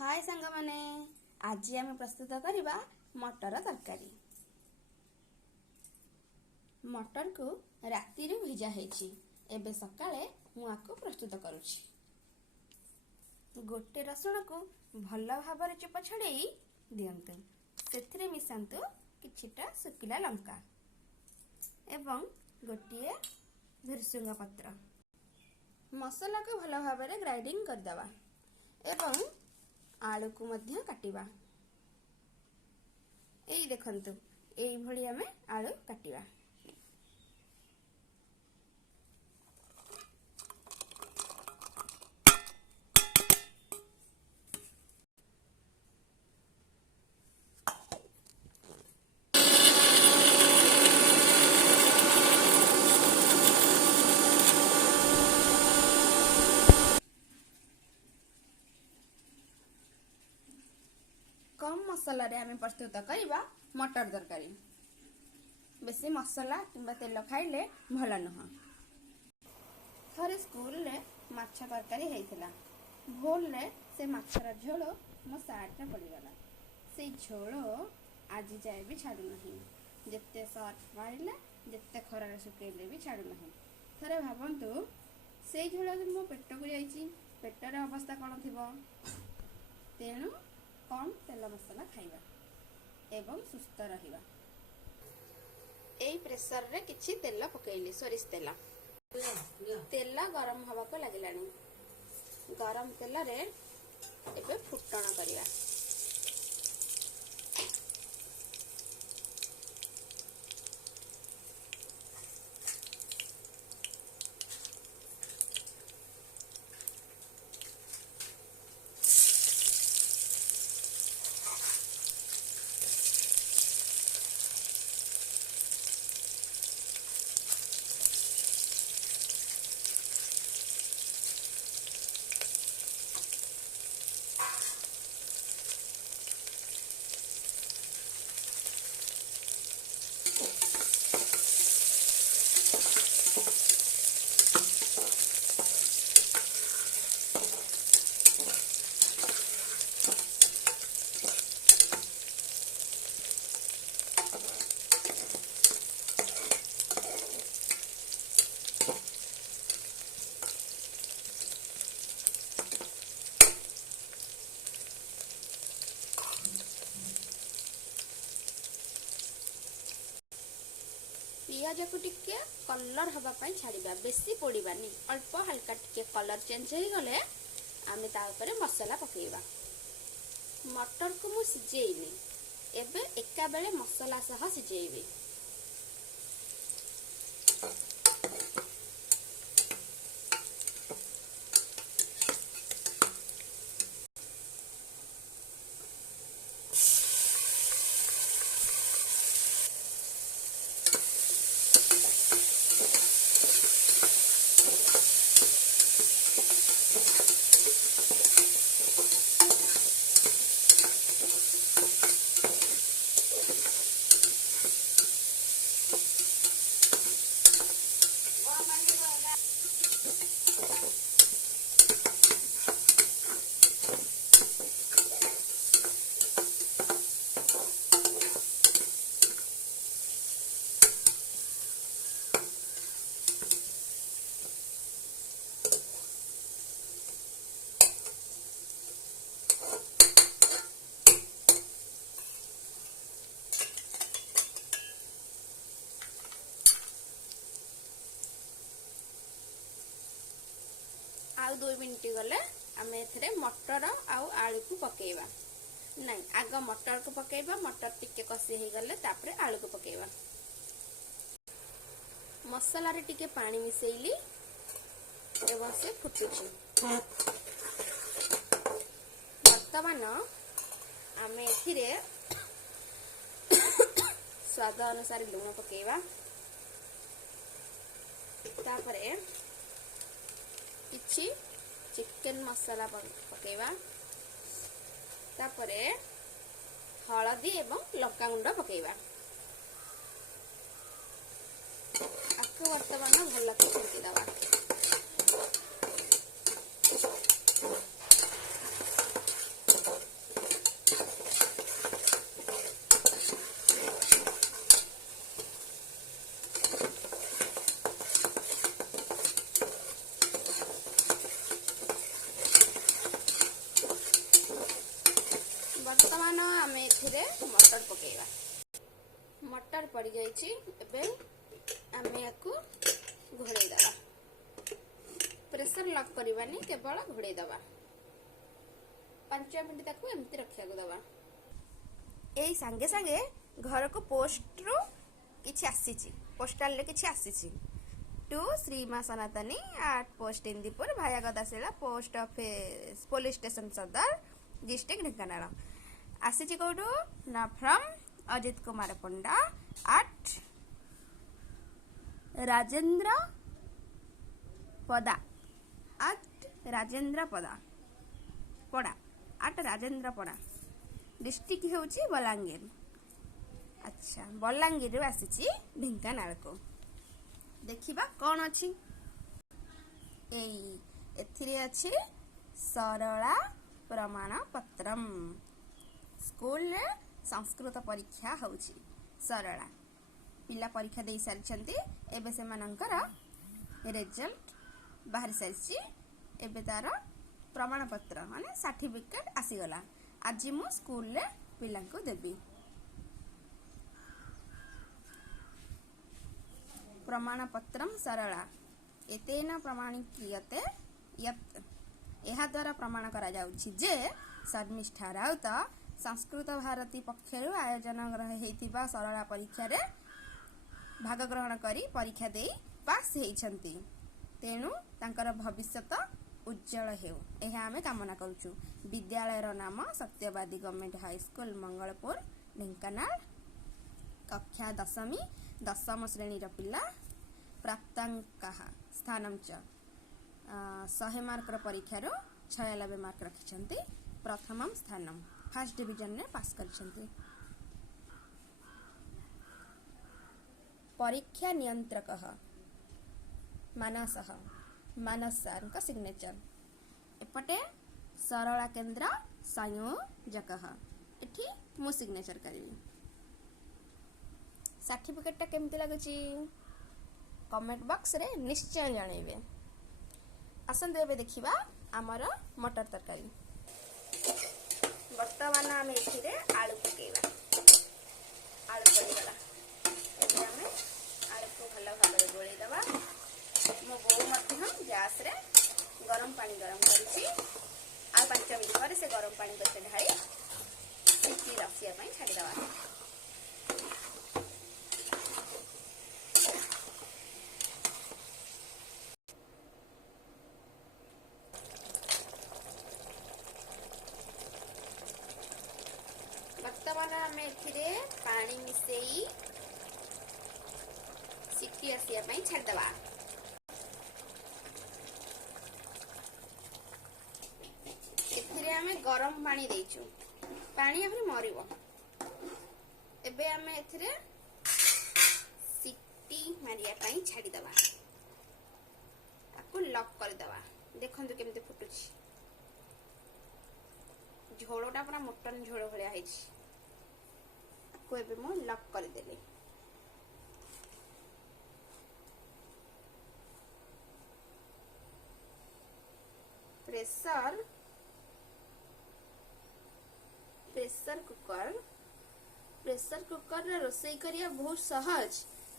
हाय सांग माने आज आम प्रस्तुत करवा मटर तरकारी। मटर को राति भिजा एबे सकाळे मुआको प्रस्तुत करुछि। गोटे रसुण को भल भाव चोपा छड़े दियंतु, सेथिरे मिसांतु किछिटा सुकिला लंका एवं गोटिए भृसुंग पत्र। मसला को भल भाव ग्राइंडिंग करदवा एवं आलू को मध्य काटिबा। एई देखंतु एई भली हमें आलू काटिबा। कम मसला रे हमें प्रस्तुत करवा मटर तरकारी। बेसी मसला किंबा तेल खाइले भल नुह। थरे स्कूल रे माछ तरकारी हेइथिला। भोल रे से माछर झोल मो सार्ट रे पड़ीगला। से झोल आज जाए भी छाड़ू नहीं। जेते सर्फ मारिले जेते खरा सुखेले भी छाड़ू नहीं। थरे भावंतु से झोल मो पेट को जाइछि, पेटर अवस्था कौन थिबो। तेणु कम तेल मसला खाइबा एवं सुस्थ रहिबा। एई प्रेसर रे किछि तेल पकेइली, सोरिष तेल। तेल गरम हवा को लागिलानी। गरम तेल रे एबे फुटण करिया। पियाज को टिके कलर हवा पाई छाड़िबा, बेसी पोड़ीबानी। अल्प हल्का टिके कलर चेंज हो गले आमे ता ऊपर मसला पकेइबा। मटर को मु सिजेइनी, एबे एका बेले मसला सह सिजेइबी। आउ 2 मिनिट गले आमे एथरे मटर आउ आलू को पकेइबा। नहीं, आग मटर को पकेइबा। मटर टिके कसी हे गले तापरे आलू को पकेइबा। मसला रे टिके पानी मिसेइली एवं से फुटुछि। वर्तमान आमे एथिरे स्वाद अनुसार लूण पकेइबा। तापरे किछि चिकन मसाला पकेइबा। तापरे हळदी एवं लंका गुंड पकेइबा। आको वर्तमान भल के फुंकी दबा। एथिरे मटर पकेइबा। मटर पड़ी जाइछि एबे आमे याकू घोड़े दबा। प्रेशर लॉक करबानी केवल घोड़े दबा। 5 मिनिट ताकू एमती रखिया को दबा। एई संगे संगे घर को पोस्ट रु किछि आसीछि, पोस्टल ले किछि आसीछि। टू श्रीमा सनातनी at post इंदीपुर भाया Gadashila post office police station सदर डिस्ट्रिक्ट ढेंकानाल। आसीछि कोठू ना from Ajit Kumar Panda at Rajendrapada at Rajendra पड़ा डिस्ट्रिक्ट होउछि बलांगीर। अच्छा बलांगीर रे आसीछि ढेंकानाल को। देखिबा कौन अच्छी एथिरे अच्छी सरला प्रमाण पत्रम। स्कूल रे संस्कृत परीक्षा होउछि सरला पिला परीक्षा दे सारिछंती। एबे से मानकर रिजल्ट बाहर सारिछि। एबे तार प्रमाण पत्र माने सर्टिफिकेट आसी गला। आज मु स्कूल रे पिला को देबी। प्रमाण पत्रम सरला एतेन प्रमाणीक्रियते यत् एहा द्वारा प्रमाण करा जाउछि जे शर्मिष्ठा राउत संस्कृत भारती पक्षरु आयोजन हेतिबा सरला परीक्षा रे भाग ग्रहण करी परीक्षा देई पास हेइछंती। तेनु तांकर भविष्यत उज्जवल हेउ एहा आमे कामना करूछु। विद्यालय रो नाम सत्यवादी government high school Mangalpur Dhenkanal. कक्षा दशम श्रेणी रो पिला। प्राप्तांक स्थानम च 100 मार्क रो परीक्षा रो 96 मार्क रखिछंती। प्रथमम स्थानम फर्स्ट डिवीजन ने पास करछंती। परीक्षा नियंत्रक मानस सर का सिग्नेचर। एपटे सरला केंद्र संयोजक एठी मो सिग्नेचर करिवि। सर्टिफिकेट केमती लगुची कमेंट बॉक्स रे निश्चय जणैबे। आसंतु एबे देखिबा हमर मटर तरकारी। वर्तमान आमे एथिरे आलू पकेइबा। आलू पड़ीगला एबे आमे आलू को भलो भाबरे गोळै दबा। मो बो मध्यम गैस रे गरम पानी गरम करिछि। आ 5 मिनिट पर से गरम पानी बसे ढाई सिटी रखिया पई छाडी दबा। वर्तमान आमे एथिरे पानी मिसेई सिटी आसिया पई छाडी दबा। एथिरे आमे गरम पानी देइछु। पानी आमे मरिबो। एबे आमे एथिरे सिटी मारिया पई छाडी दबा। ताकू लॉक कर दबा। देखंतु केमते फुटुछि। झोळोटा पूरा मटन झोळ भलिया हैछि। ताकू एबे मो लॉक कर देले। प्रेशर कुकर रे रोसई करिया बहुत सहज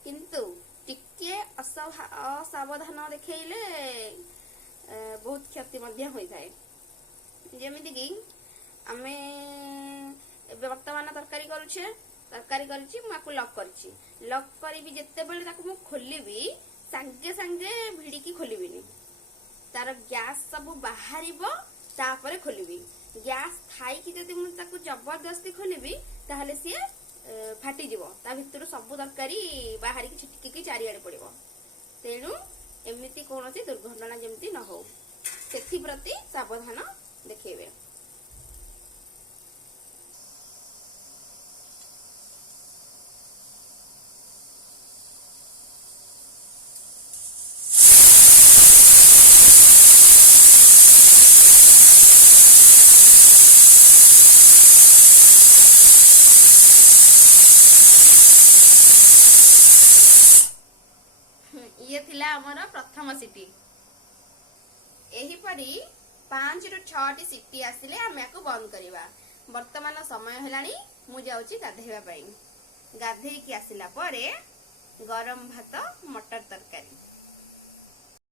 किंतु टिके असावधान देखैले बहुत क्षति मध्य होई थाए। जेमिति कि आमे एबे वर्तमान तरकारी करूछे माकु लॉक करछि। लॉक करिबी जत्ते बेले ताकू मु खोलिबी संगे संगे भिडी की खोलिबिनी। तार गैस सब बाहरिबो तापरे खोलिबी। गैस थाई कि जदि मु ताकू जबरदस्ती खोलिबी ताहले सिए फाटी जीवो। ता भितरु सब तरकारी बाहरी की छिटकी की चारियाडे पड़िबो। तेनु एमिति कोनोसी दुर्घटना जेमिति न हो सेथि प्रति सावधान देखैबे। ये थिला हमर प्रथम सिटी। एही परी 5 रु 6 टी सिटी आसिले हम याको बंद करिबा। वर्तमान समय हेलानी मु जाउची गाधेଇବା ପାଇଁ। गाधेଇकी आसिला परे गरम भात मटर तरकारी।